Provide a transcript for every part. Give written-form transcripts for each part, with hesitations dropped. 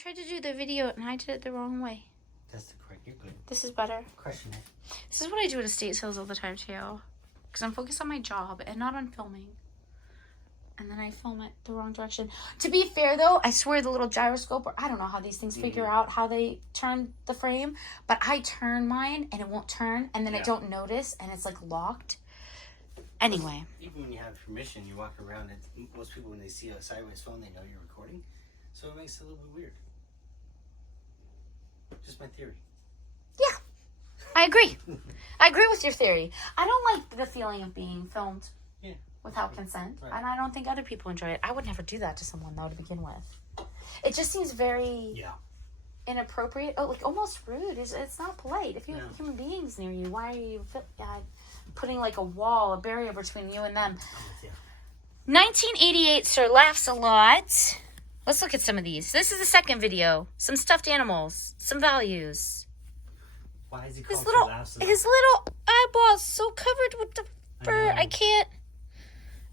tried to do the video and I did it the wrong way. That's the correct. You're good. This is better. Crushing it. This is what I do at estate sales all the time too. Because I'm focused on my job and not on filming. And then I film it the wrong direction. To be fair though, I swear the little gyroscope, or I don't know how these things figure out how they turn the frame, but I turn mine and it won't turn, and then I don't notice and it's like locked. Anyway. Even when you have permission, you walk around, and most people when they see a sideways phone, they know you're recording. So it makes it a little bit weird. Just my theory. Yeah, I agree. I agree with your theory. I don't like the feeling of being filmed without consent. Right. And I don't think other people enjoy it. I would never do that to someone, though, to begin with. It just seems very inappropriate. Oh, like almost rude. It's not polite. If you have human beings near you, why are you putting like a wall, a barrier between you and them? 1988 Sir laughs a lot. Let's look at some of these. This is the second video. Some stuffed animals. Some values. Why is he called Sir laughs a lot? His little eyeballs so covered with the fur. I can't.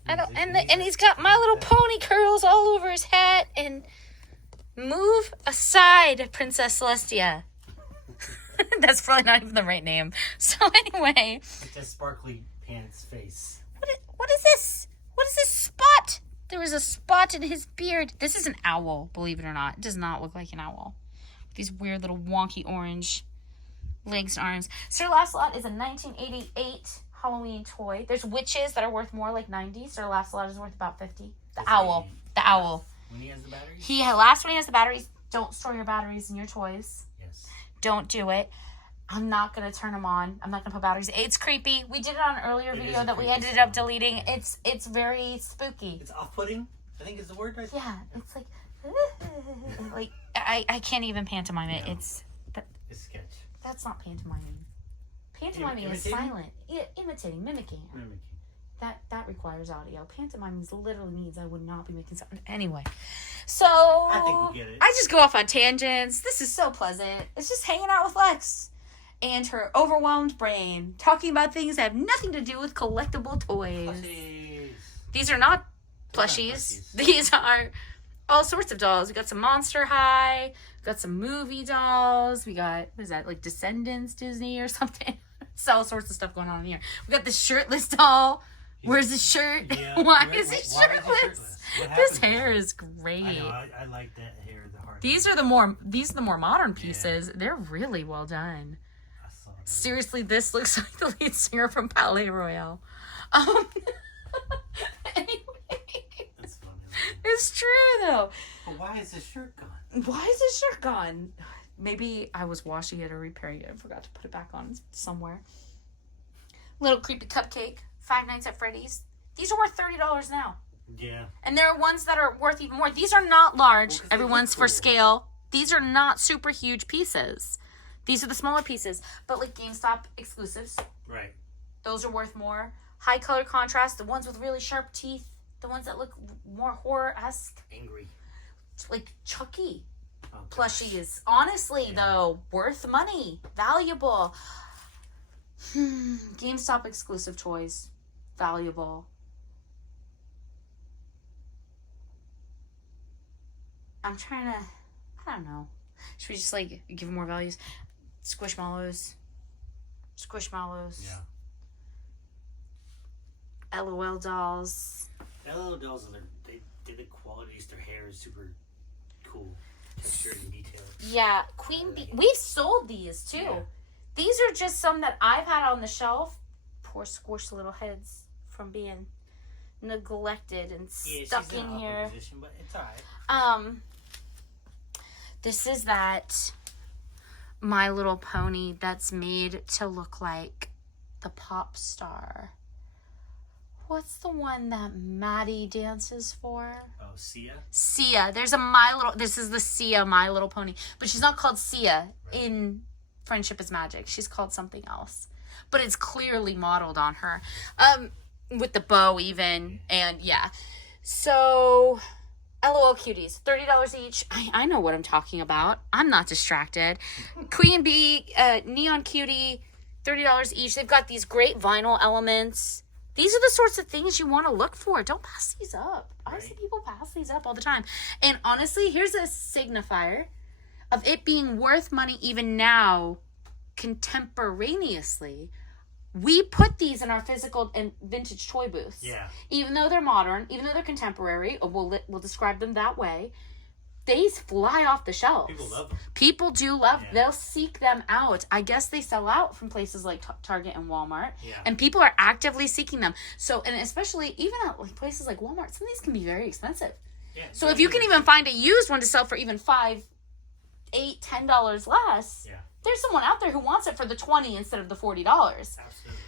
I don't. And he's got My Little Pony curls all over his hat. And move aside, Princess Celestia. That's probably not even the right name. So anyway. It's a sparkly pants face. What is this? What is this spot? There was a spot in his beard. This is an owl, believe it or not. It does not look like an owl. These weird little wonky orange legs and arms. Sir Lancelot is a 1988 Halloween toy. There's witches that are worth more, like 90. Sir Lancelot is worth about 50. The owl. When he has the batteries? When he has the batteries. Don't store your batteries in your toys. Yes. Don't do it. I'm not going to turn them on. I'm not going to put batteries. It's creepy. We did it on an earlier video that we ended up deleting. It's very spooky. It's off-putting, I think is the word, right? Yeah. It's like I can't even pantomime it. No. It's sketch. That's not pantomiming. Pantomiming is silent. Imitating, mimicking. That requires audio. Pantomiming literally means I would not be making sound. Anyway. So I think we get it. I just go off on tangents. This is so pleasant. It's just hanging out with Lex and her overwhelmed brain, talking about things that have nothing to do with collectible toys. Plushies. These are not plushies. These are all sorts of dolls. We got some Monster High. We got some movie dolls. We got, what is that, like Descendants Disney or something? It's all sorts of stuff going on in here. We got this shirtless doll. Where's his shirt? Yeah, Why is he shirtless? This hair is great. I know. I like that hair. The hard. These are the more modern pieces. They're really well done. Seriously, this looks like the lead singer from Palais Royale. Anyway, that's funny. It's true though. But why is his shirt gone? Why is his shirt gone? Maybe I was washing it or repairing it and forgot to put it back on somewhere. Little creepy cupcake. 5 Nights at Freddy's. These are worth $30 now. Yeah. And there are ones that are worth even more. These are not large. Well, everyone's for scale. These are not super huge pieces. These are the smaller pieces. But like GameStop exclusives. Right. Those are worth more. High color contrast. The ones with really sharp teeth. The ones that look more horror-esque. Angry. Like Chucky. Oh, Plushies. Honestly, though, worth money. Valuable. GameStop exclusive toys. Valuable. I'm trying to, I don't know. Should we just like give more values? Squishmallows. Yeah. l.o.l dolls. l.o.l dolls are the qualities. Their hair is super cool. Textured and detailed. Yeah, Queen Bee. We've sold these too. Yeah. These are just some that I've had on the shelf. Poor squished little heads from being neglected and stuck in here. Position, but it's alright. This is that My Little Pony that's made to look like the pop star. What's the one that Maddie dances for? Oh, Sia? Sia. There's a this is the Sia My Little Pony. But she's not called Sia in Friendship is Magic. She's called something else. But it's clearly modeled on her. With the bow even. And yeah. So, l.o.l cuties. $30 each. I know what I'm talking about. I'm not distracted. Queen Bee, Neon Cutie, $30 each. They've got these great vinyl elements. These are the sorts of things you want to look for. Don't pass these up. Right. I see people pass these up all the time. And honestly, here's a signifier of it being worth money even now, contemporaneously. We put these in our physical and vintage toy booths. Yeah. Even though they're modern, even though they're contemporary, or we'll describe them that way, they fly off the shelves. People love them. People do love them. They'll seek them out. I guess they sell out from places like Target and Walmart. Yeah. And people are actively seeking them. So, and especially even at like places like Walmart, some of these can be very expensive. Yeah. So if you can even find a used one to sell for even $5, $8, $10 less, there's someone out there who wants it for the $20 instead of the $40. Absolutely.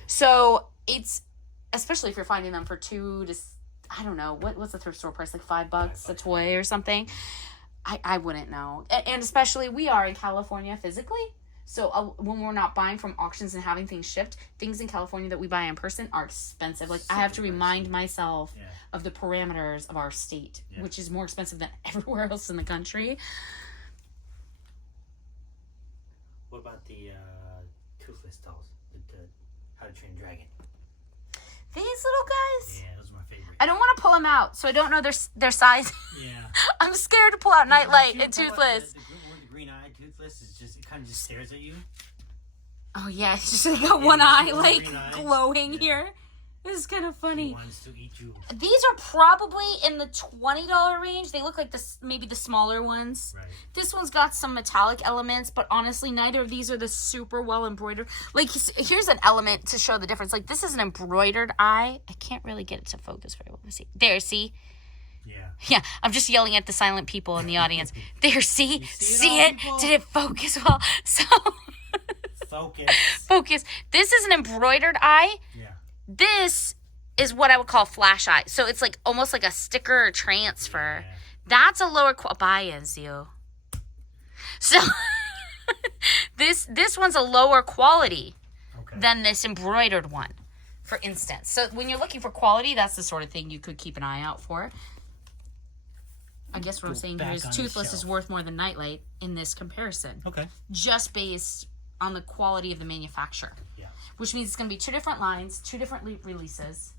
So it's, especially if you're finding them for $2 to, I don't know, what's the thrift store price? Like $5 a toy or something. I wouldn't know. And especially we are in California physically. So when we're not buying from auctions and having things shipped, things in California that we buy in person are expensive. Like I have to remind myself of the parameters of our state, which is more expensive than everywhere else in the country. What about the toothless dolls? The How to Train a Dragon? These little guys? Yeah, those are my favorite. I don't want to pull them out, so I don't know their size. Yeah. I'm scared to pull out Nightlight and Toothless. The green-eyed Toothless is just, it kind of just stares at you. Oh, yeah. It's just like got one eye, like, green eyes. glowing here. This is kind of funny. He wants to eat you. These are probably in the $20 range. They look like maybe the smaller ones. Right. This one's got some metallic elements, but honestly, neither of these are the super well embroidered. Like, here's an element to show the difference. Like, this is an embroidered eye. I can't really get it to focus very well. Let me see. There, see? Yeah. Yeah, I'm just yelling at the silent people in the audience. There, see? See it? it? Did it focus well? So... Focus. Focus. This is an embroidered eye. Yeah. This is what I would call flash eye. So it's like almost like a sticker or transfer. Yeah. That's a lower buy-ins, you. So this one's a lower quality than this embroidered one, for instance. So when you're looking for quality, that's the sort of thing you could keep an eye out for. I guess what I'm saying here is Toothless is worth more than Nightlight in this comparison. Okay. Just based on the quality of the manufacturer. Yeah. Which means it's going to be 2 different lines, 2 different releases.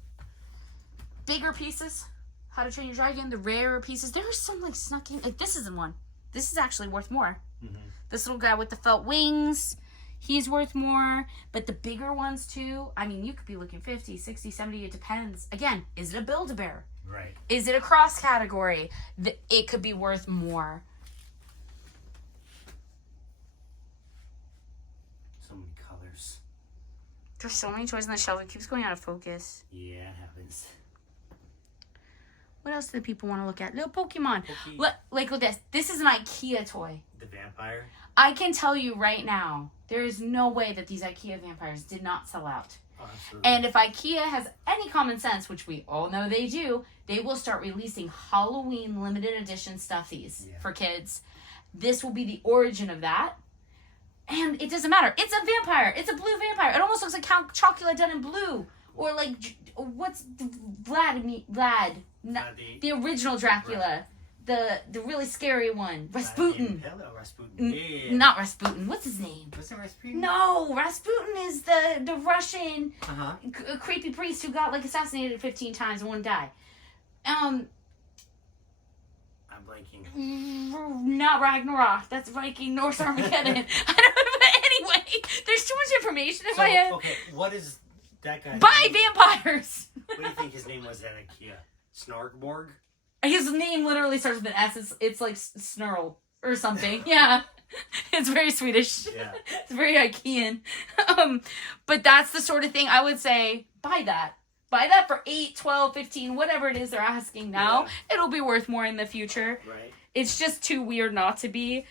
Bigger pieces. How to Train Your Dragon. The rarer pieces. There are some like snuck in. Like this is the one. This is actually worth more. Mm-hmm. This little guy with the felt wings. He's worth more. But the bigger ones too. I mean, you could be looking 50, 60, 70. It depends. Again, is it a Build-A-Bear? Right. Is it a cross category? It could be worth more. So many colors. There's so many toys on the shelf. It keeps going out of focus. Yeah, it happens. What else do the people want to look at? Little Pokemon. Look at this. This is an IKEA toy. The vampire? I can tell you right now, there is no way that these IKEA vampires did not sell out. Oh, absolutely. And if IKEA has any common sense, which we all know they do, they will start releasing Halloween limited edition stuffies for kids. This will be the origin of that. And it doesn't matter. It's a vampire. It's a blue vampire. It almost looks like Count Chocula done in blue. Or like, what's Vlad? The original Dracula. Right. The really scary one. Rasputin. Rasputin. Yeah. Not Rasputin. What's his name? Was it Rasputin? No, Rasputin is the Russian creepy priest who got like assassinated 15 times and wouldn't die. I'm blanking. Not Ragnarok. That's Viking Norse Armageddon. I don't know, but anyway, there's too much information in my head. Okay, what is that guy? Buy vampires! What do you think his name was at IKEA? Snargborg? His name literally starts with an S. It's like Snurl or something. Yeah. It's very Swedish. Yeah. It's very Ikean. But that's the sort of thing I would say, buy that. Buy that for 8, 12, 15, whatever it is they're asking now. Yeah. It'll be worth more in the future. Right. It's just too weird not to be.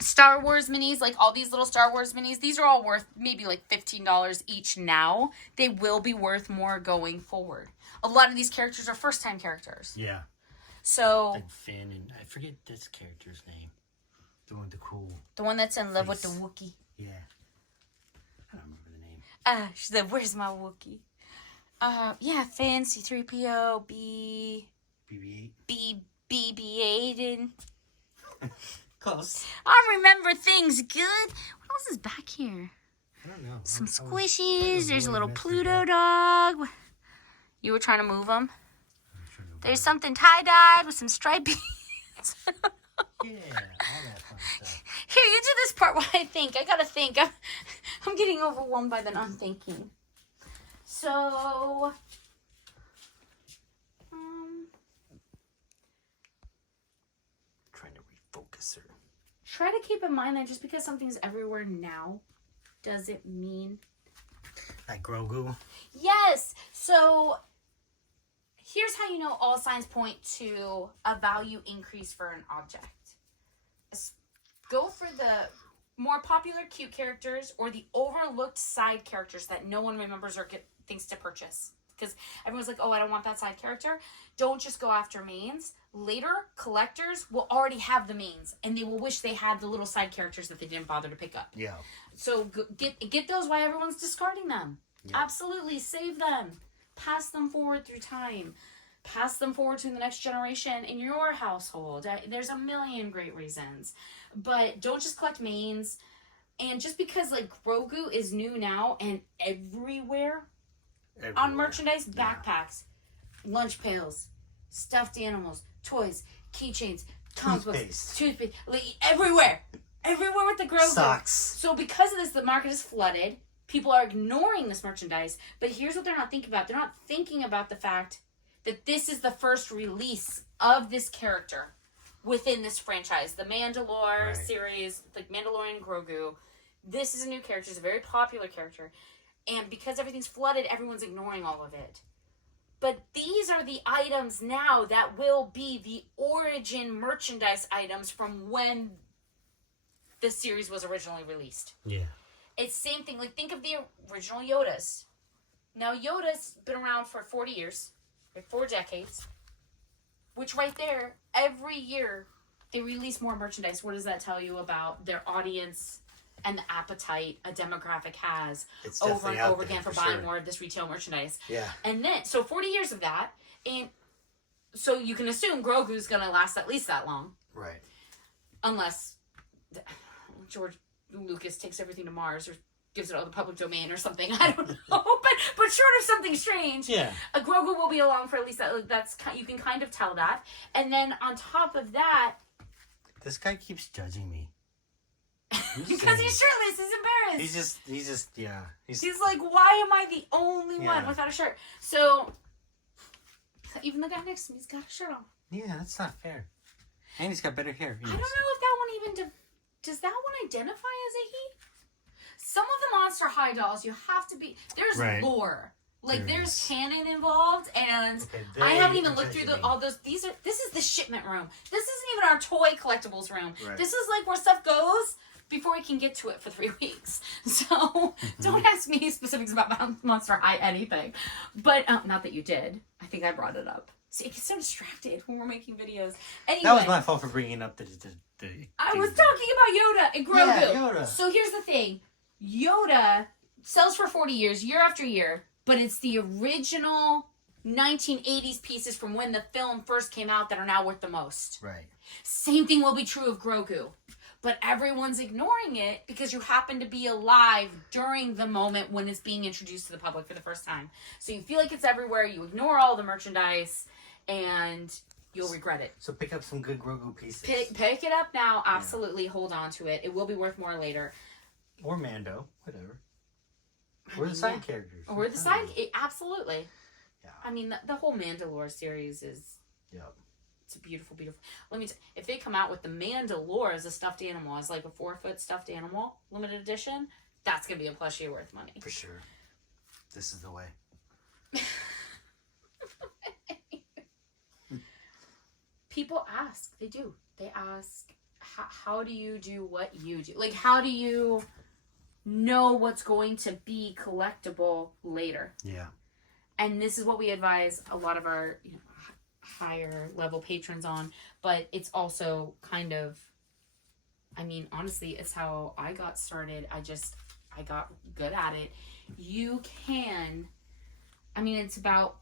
Star Wars minis, like all these little Star Wars minis, these are all worth maybe like $15 each now. They will be worth more going forward. A lot of these characters are first-time characters. Yeah. So. Like Finn and I forget this character's name. The one with the cool. The one that's in love with the Wookiee. Yeah. I don't remember the name. She said, "Where's my Wookiee?" Yeah, Finn, C-3PO, BB-8, and close. I remember things good. What else is back here? I don't know. Some squishies. There's a little Pluto dog. You were trying to move them. There's something tie-dyed with some stripes. Yeah, all that fun stuff. Here, you do this part while I think. I gotta think. I'm getting overwhelmed by the non-thinking. So, Trying to refocus her. try to keep in mind that just because something's everywhere now doesn't mean... Like Grogu? Yes! So, here's how you know all signs point to a value increase for an object. Go for the more popular cute characters or the overlooked side characters that no one remembers or thinks to purchase. Because everyone's like, oh, I don't want that side character. Don't just go after mains. Later, collectors will already have the mains, and they will wish they had the little side characters that they didn't bother to pick up. Yeah. So get those while everyone's discarding them. Yeah. Absolutely, save them. Pass them forward through time. Pass them forward to the next generation in your household. There's a million great reasons. But don't just collect mains. And just because, like, Grogu is new now and everywhere. On merchandise, backpacks, lunch pails, stuffed animals, toys, keychains, comic books, toothpaste, like, everywhere with the Grogu. Socks. So because of this, the market is flooded. People are ignoring this merchandise. But here's what they're not thinking about. They're not thinking about the fact that this is the first release of this character within this franchise. The Mandalore series, like Mandalorian Grogu. This is a new character. It's a very popular character. And because everything's flooded, everyone's ignoring all of it. But these are the items now that will be the origin merchandise items from when the series was originally released. Yeah. It's the same thing. Like, think of the original Yodas. Now, Yoda's been around for 40 years. Like 4 decades. Which right there, every year, they release more merchandise. What does that tell you about their audience and the appetite a demographic has over and over again for buying more of this retail merchandise? Yeah. And then, so 40 years of that, and so you can assume Grogu's going to last at least that long. Right. Unless George Lucas takes everything to Mars or gives it all the public domain or something. I don't know. but short of something strange, a Grogu will be along for at least that. That's, you can kind of tell that. And then on top of that, this guy keeps judging me. Because he's shirtless, he's embarrassed. He's just, yeah. He's like, why am I the only one without a shirt? So, even the guy next to me's got a shirt on. Yeah, that's not fair. And he's got better hair. I don't know if that one even, does that one identify as a he? Some of the Monster High dolls, you have to be, there's lore. Like, there's canon involved, and I haven't even looked through all those. This is the shipment room. This isn't even our toy collectibles room. Right. This is like where stuff goes before we can get to it for 3 weeks. So don't ask me specifics about Monster High anything. But not that you did. I think I brought it up. See, I get so distracted when we're making videos. Anyway, that was my fault for bringing up the I was talking about Yoda and Grogu. Yeah, Yoda. So here's the thing. Yoda sells for 40 years, year after year, but it's the original 1980s pieces from when the film first came out that are now worth the most. Right. Same thing will be true of Grogu. But everyone's ignoring it because you happen to be alive during the moment when it's being introduced to the public for the first time. So you feel like it's everywhere, you ignore all the merchandise, and you'll regret it. So pick up some good Grogu pieces. Pick it up now, absolutely. Hold on to it. It will be worth more later. Or Mando, whatever. Or the side characters. Or the side, absolutely. Yeah. I mean, the whole Mandalore series is... Yep. It's a beautiful, beautiful. Let me if they come out with the Mandalore as a stuffed animal, as like a 4-foot stuffed animal, limited edition, that's going to be a plushie worth money. For sure. This is the way. People ask. They do. They ask, how do you do what you do? Like, how do you know what's going to be collectible later? Yeah. And this is what we advise a lot of our, higher level patrons on, but it's also kind of, I mean, honestly, it's how I got started. I got good at it. You can, I mean, it's about,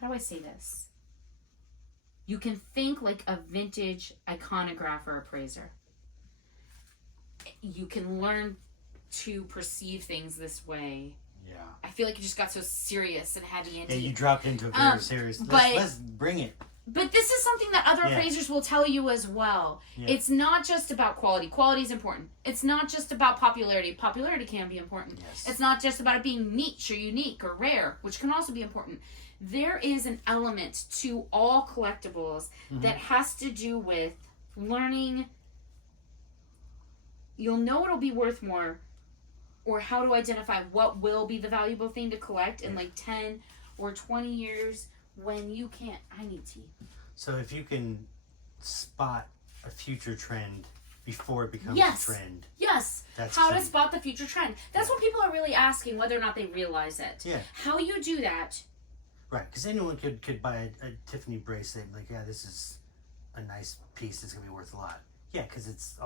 how do I say this? You can think like a vintage iconographer appraiser. You can learn to perceive things this way. Yeah. I feel like it just got so serious and heavy and Yeah, deep. you dropped into a very serious. Let's bring it. But this is something that other appraisers will tell you as well. Yeah. It's not just about quality. Quality is important. It's not just about popularity. Popularity can be important. Yes. It's not just about it being niche or unique or rare, which can also be important. There is an element to all collectibles that has to do with learning. You'll know it'll be worth more, or how to identify what will be the valuable thing to collect in like 10 or 20 years. When you can't, I need tea. So if you can spot a future trend before it becomes a trend. Yes. That's how key. to spot the future trend. That's what people are really asking, whether or not they realize it. Yeah. How you do that. Right, because anyone could buy a Tiffany bracelet and like, yeah, this is a nice piece that's going to be worth a lot. Yeah, because it's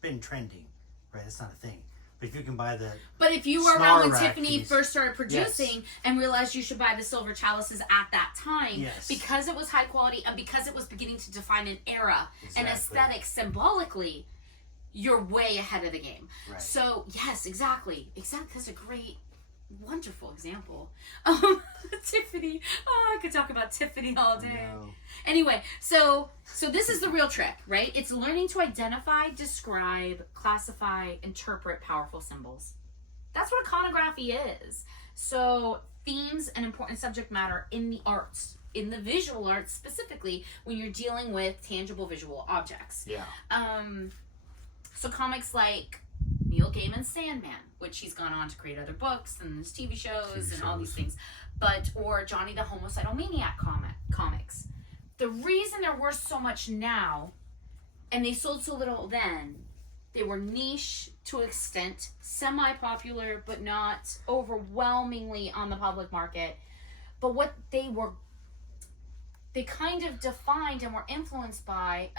been trending, right? That's not a thing. But if you can buy the But if you were around when Tiffany piece, first started producing and realized you should buy the silver chalices at that time, because it was high quality and because it was beginning to define an era, an aesthetic symbolically, you're way ahead of the game. Right. So, yes, exactly. That's a great, wonderful example. Tiffany. Oh, I could talk about Tiffany all day. No. Anyway, so this is the real trick, right? It's learning to identify, describe, classify, interpret powerful symbols. That's what iconography is. So themes and important subject matter in the arts, in the visual arts specifically, when you're dealing with tangible visual objects. Yeah. So comics like Neil Gaiman's Sandman, which he's gone on to create other books and there's TV shows and all these things, or Johnny the Homicidal Maniac comics. The reason they're worth so much now, and they sold so little then, they were niche to an extent, semi-popular, but not overwhelmingly on the public market. But what they kind of defined and were influenced by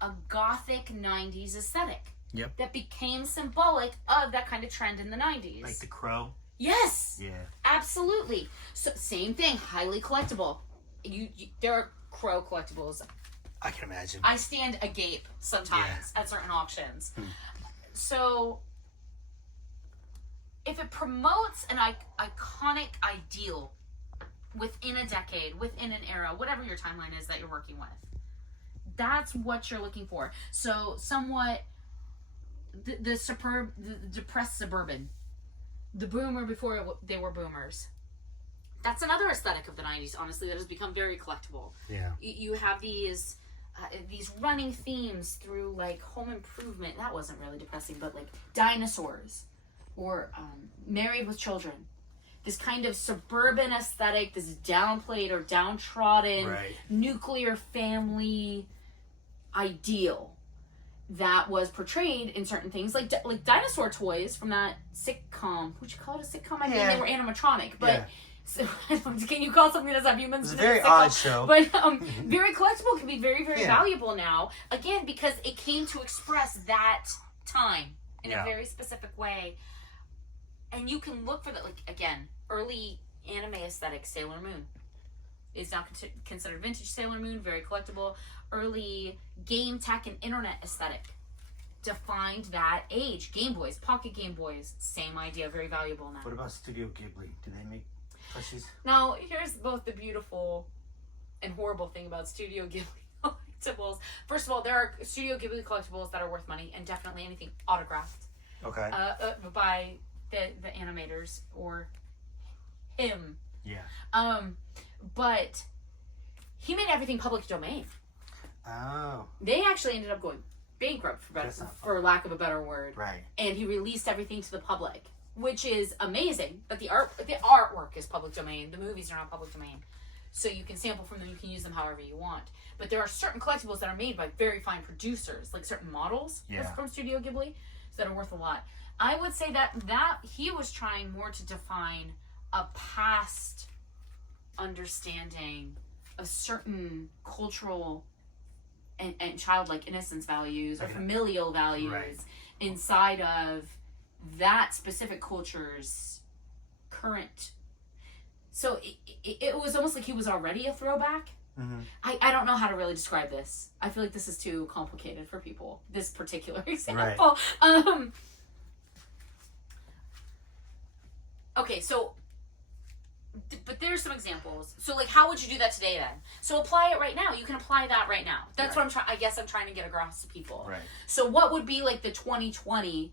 a gothic 90s aesthetic. Yep. That became symbolic of that kind of trend in the 90s. Like the Crow? Yes. Yeah. Absolutely. So same thing, highly collectible. There are Crow collectibles. I can imagine. I stand agape sometimes at certain auctions. So if it promotes an iconic ideal within a decade, within an era, whatever your timeline is that you're working with, that's what you're looking for. So somewhat the depressed suburban, the boomer before they were boomers. That's another aesthetic of the 90s, honestly, that has become very collectible. Yeah. You have these running themes through, like, home improvement. That wasn't really depressing, but, like, dinosaurs or Married with Children. This kind of suburban aesthetic, this downplayed or downtrodden nuclear family ideal that was portrayed in certain things, like dinosaur toys from that sitcom. Would you call it a sitcom? I mean, they were animatronic, but so, can you call something that's have humans? It's a very odd show. But very collectible can be very, very valuable now. Again, because it came to express that time in a very specific way. And you can look for that, like, again, early anime aesthetic, Sailor Moon is now considered vintage Sailor Moon, very collectible. Early game tech and internet aesthetic defined that age. Game Boys, Pocket Game Boys, same idea, very valuable now. What about Studio Ghibli? Do they make plushies? Now, here's both the beautiful and horrible thing about Studio Ghibli collectibles. First of all, there are Studio Ghibli collectibles that are worth money, and definitely anything autographed. Okay. By the animators or him. Yeah. But he made everything public domain. Oh. They actually ended up going bankrupt, for lack of a better word. Right. And he released everything to the public, which is amazing. But the artwork is public domain. The movies are not public domain. So you can sample from them. You can use them however you want. But there are certain collectibles that are made by very fine producers, like certain models from Studio Ghibli, that are worth a lot. I would say that he was trying more to define a past understanding of certain cultural and childlike innocence values or familial values inside of that specific culture's current. So it was almost like he was already a throwback. Mm-hmm. I don't know how to really describe this. I feel like this is too complicated for people, this particular example. okay, so, but there's some examples. So, like, how would you do that today then? So apply it right now. You can apply that right now. That's what I'm trying, I guess I'm trying to get across to people. Right. So what would be like the 2020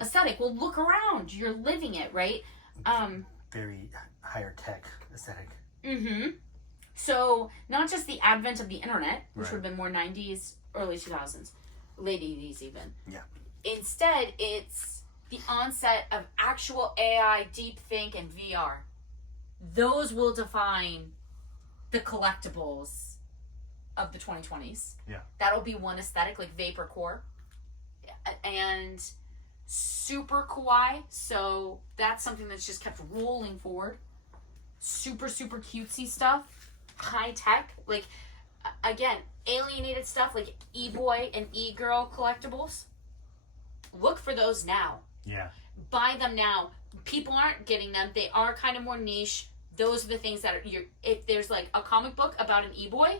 aesthetic? Well, look around. You're living it, right? Very higher tech aesthetic. Mm-hmm. So not just the advent of the internet, which Right. would have been more 90s, early 2000s, late 80s even. Yeah. Instead, it's the onset of actual AI, deepfake, and VR. Those will define the collectibles of the 2020s. Yeah. That'll be one aesthetic, like vaporcore. And super kawaii, so that's something that's just kept rolling forward. Super, super cutesy stuff. High tech. Like, again, alienated stuff like e-boy and e-girl collectibles. Look for those now. Yeah. Buy them now. People aren't getting them. They are kind of more niche. Those are the things that are, if there's like a comic book about an e-boy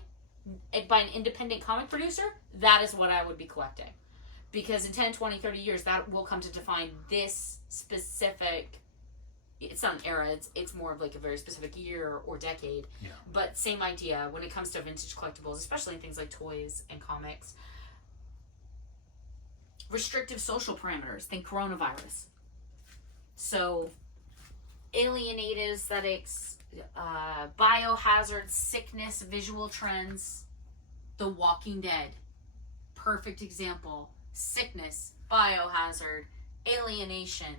by an independent comic producer, that is what I would be collecting. Because in 10, 20, 30 years, that will come to define this specific, it's not an era, it's more of like a very specific year or decade. Yeah. But same idea when it comes to vintage collectibles, especially in things like toys and comics. Restrictive social parameters, think coronavirus. So, alienated aesthetics, biohazard, sickness, visual trends, The Walking Dead. Perfect example. Sickness, biohazard, alienation,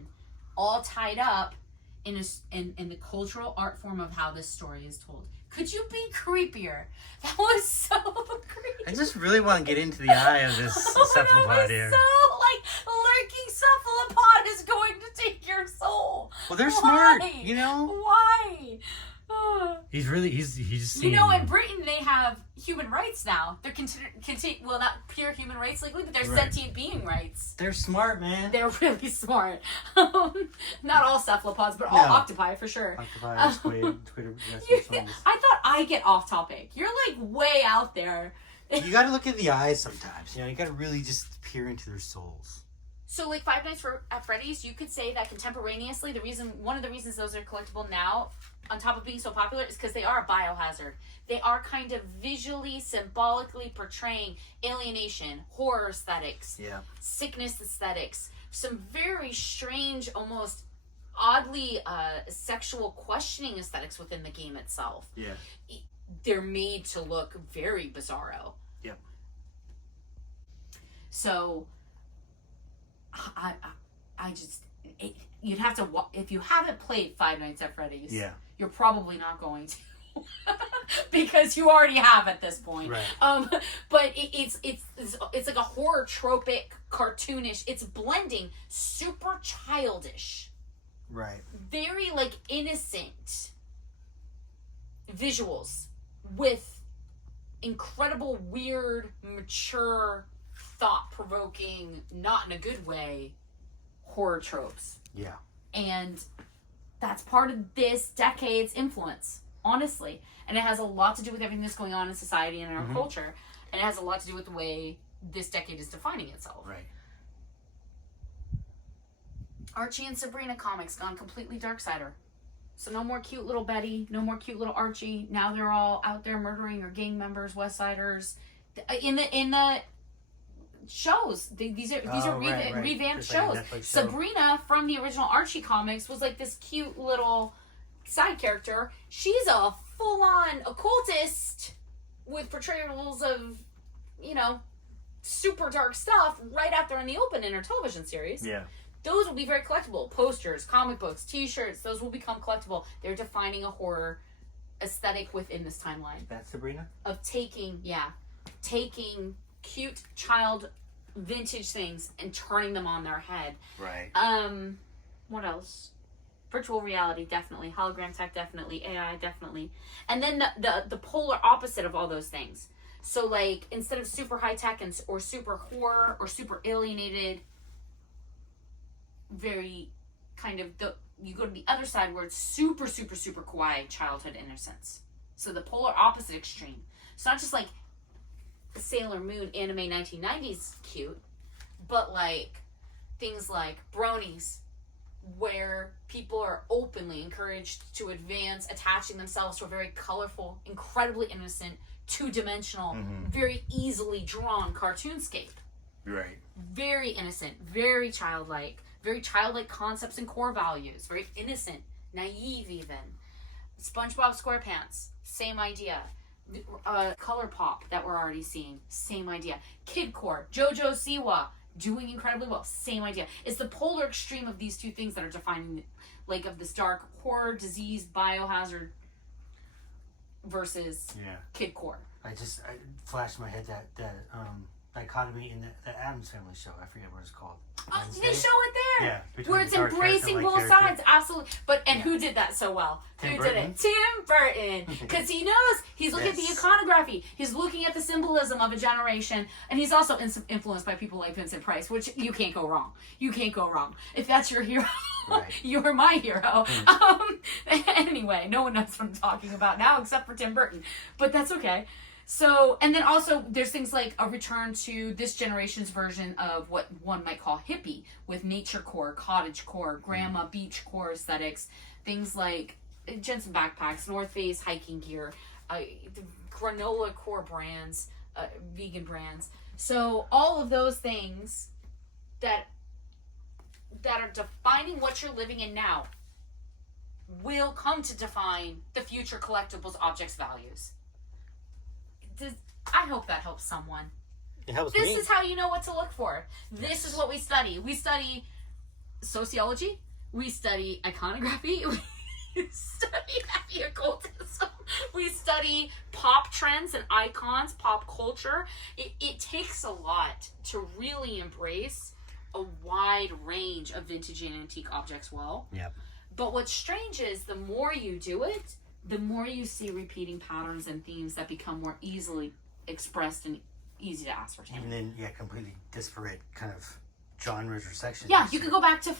all tied up in the cultural art form of how this story is told. Could you be creepier? That was so creepy. I just really want to get into the eye of this cephalopod here. So, like, lurking cephalopod is going to take your soul. Well, they're Why? smart, you know? Why? He's You know, in Britain they have human rights now. They're well, not pure human rights legally, but they're Right. sentient being rights. They're smart, man. They're really smart. Not all cephalopods, but all No. octopi for sure. Octopi, squid, I thought I get off topic. You're like way out there. You gotta look at the eyes sometimes. You know, you gotta really just peer into their souls. So, like Five Nights at Freddy's, you could say that contemporaneously, one of the reasons those are collectible now, on top of being so popular, is because they are a biohazard. They are kind of visually, symbolically portraying alienation, horror aesthetics, Yeah. sickness aesthetics, some very strange, almost oddly sexual questioning aesthetics within the game itself. Yeah. They're made to look very bizarro. Yep. So, I just, you'd have to, if you haven't played Five Nights at Freddy's, Yeah. you're probably not going to. Because you already have at this point. Right. But it's like a horror tropic, cartoonish. It's blending super childish, Right. very like innocent visuals with incredible, weird, mature, thought-provoking, not in a good way, horror tropes. Yeah. And that's part of this decade's influence, honestly. And it has a lot to do with everything that's going on in society and in our culture. And it has a lot to do with the way this decade is defining itself. Right. Archie and Sabrina comics gone completely darksider. So no more cute little Betty, no more cute little Archie. Now they're all out there murdering or gang members, West Siders. In the shows, these are right. revamped Just like a shows. Netflix show. Sabrina from the original Archie comics was like this cute little side character. She's a full-on occultist with portrayals of, you know, super dark stuff right out there in the open in her television series. Yeah. Those will be very collectible. Posters, comic books, t-shirts, those will become collectible. They're defining a horror aesthetic within this timeline. That's Sabrina? Of taking cute child vintage things and turning them on their head. Right. What else? Virtual reality, definitely. Hologram tech, definitely. AI, definitely. And then the polar opposite of all those things. So, like, instead of super high tech or super horror or super alienated, very kind of you go to the other side where it's super, super, super kawaii childhood innocence. So the polar opposite extreme. It's not just like Sailor Moon anime 1990s cute, but like things like bronies, where people are openly encouraged to advance, attaching themselves to a very colorful, incredibly innocent, two-dimensional, very easily drawn cartoonscape. Right. Very innocent, very childlike concepts and core values, very innocent, naive even. SpongeBob SquarePants, same idea. Color Pop that we're already seeing, same idea. Kidcore, JoJo Siwa, doing incredibly well, same idea. It's the polar extreme of these two things that are defining, like, of this dark horror, disease, biohazard versus kidcore. I flashed in my head that dichotomy in the Addams Family show. I forget what it's called. They show it there. Yeah, between where it's the dark embracing character, both light sides. Absolutely. But who did that so well? Tim Who Burton. did it? Tim Burton. Because he knows. He's looking at the iconography. He's looking at the symbolism of a generation. And he's also influenced by people like Vincent Price, which you can't go wrong. You can't go wrong. If that's your hero, you're my hero. Anyway, no one knows what I'm talking about now except for Tim Burton. But that's okay. So, and then also there's things like a return to this generation's version of what one might call hippie, with nature core, cottage core, grandma beach core aesthetics, things like Jensen backpacks, North Face hiking gear, granola core brands, vegan brands. So all of those things that are defining what you're living in now will come to define the future collectibles, objects, values. I hope that helps someone. It helps me. This is how you know what to look for. This is what we study. We study sociology. We study iconography. We study happy occultism. We study pop trends and icons, pop culture. It takes a lot to really embrace a wide range of vintage and antique objects well. Yep. But what's strange is the more you do it, the more you see repeating patterns and themes that become more easily expressed and easy to ascertain. Even in completely disparate kind of genres or sections. Yeah, you could go back to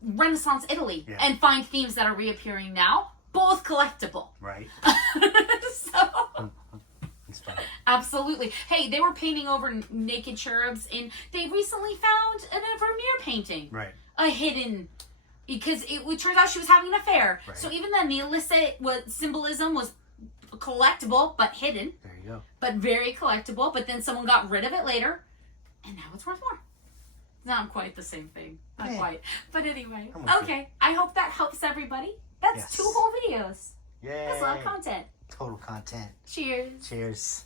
Renaissance Italy and find themes that are reappearing now, both collectible. Right. So It's fun. Absolutely. Hey, they were painting over naked cherubs, and they recently found a Vermeer painting. Right. A hidden. Because it turns out she was having an affair. Right. So even the illicit symbolism was collectible, but hidden. There you go. But very collectible. But then someone got rid of it later, and now it's worth more. Not quite the same thing. Not quite. But anyway. Okay. I hope that helps everybody. That's 2 whole videos. Yay. That's a lot of content. Total content. Cheers. Cheers.